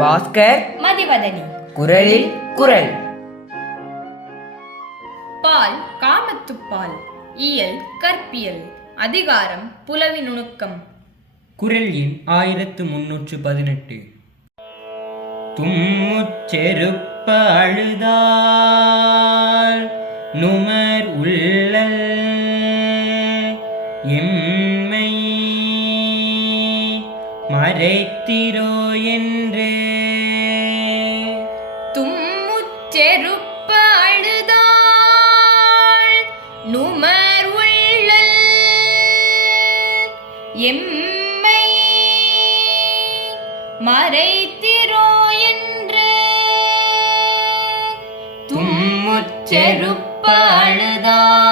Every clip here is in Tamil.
பாஸ்கர் மதிவதனி. குரலில் குரல். பால் காமத்துப்பால் இயல் கற்பியல் அதிகாரம் புலவி நுணுக்கம். குரல் எண் ஆயிரத்து முன்னூற்று பதினெட்டு. தும்முச்செருப்ப அழுதால் நுமர் உள்ளல் எம்மை மறைத்திரோ என்று தும்முச்செருப்ப அழுதாள் நுமர் உள்ளல் எம்மை மறைத்திரோ என்று தும்முச்செருப்ப அழுதாள்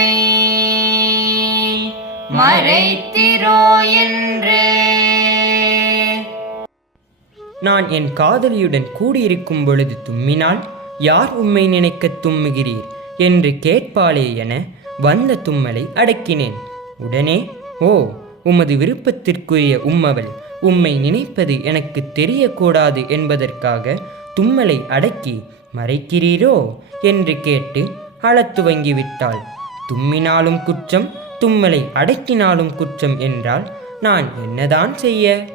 எம்மை மறைத்திரோ என்று. நான் என் காதலியுடன் கூடியிருக்கும் பொழுது தும்மினால் யார் உம்மை நினைக்கத் தும்முகிறீர்? என்று கேட்பாளே என வந்த தும்மலை அடக்கினேன். உடனே ஓ உமது விருப்பத்திற்குரிய உம்மவள் உம்மை நினைப்பது எனக்கு தெரியக்கூடாது என்பதற்காக தும்மலை அடக்கி மறைக்கிறீரோ? என்று கேட்டு அழத் துவங்கிவிட்டாள். தும்மினாலும் குற்றம் தும்மலை அடக்கினாலும் குற்றம் என்றால் நான் என்னதான் செய்ய?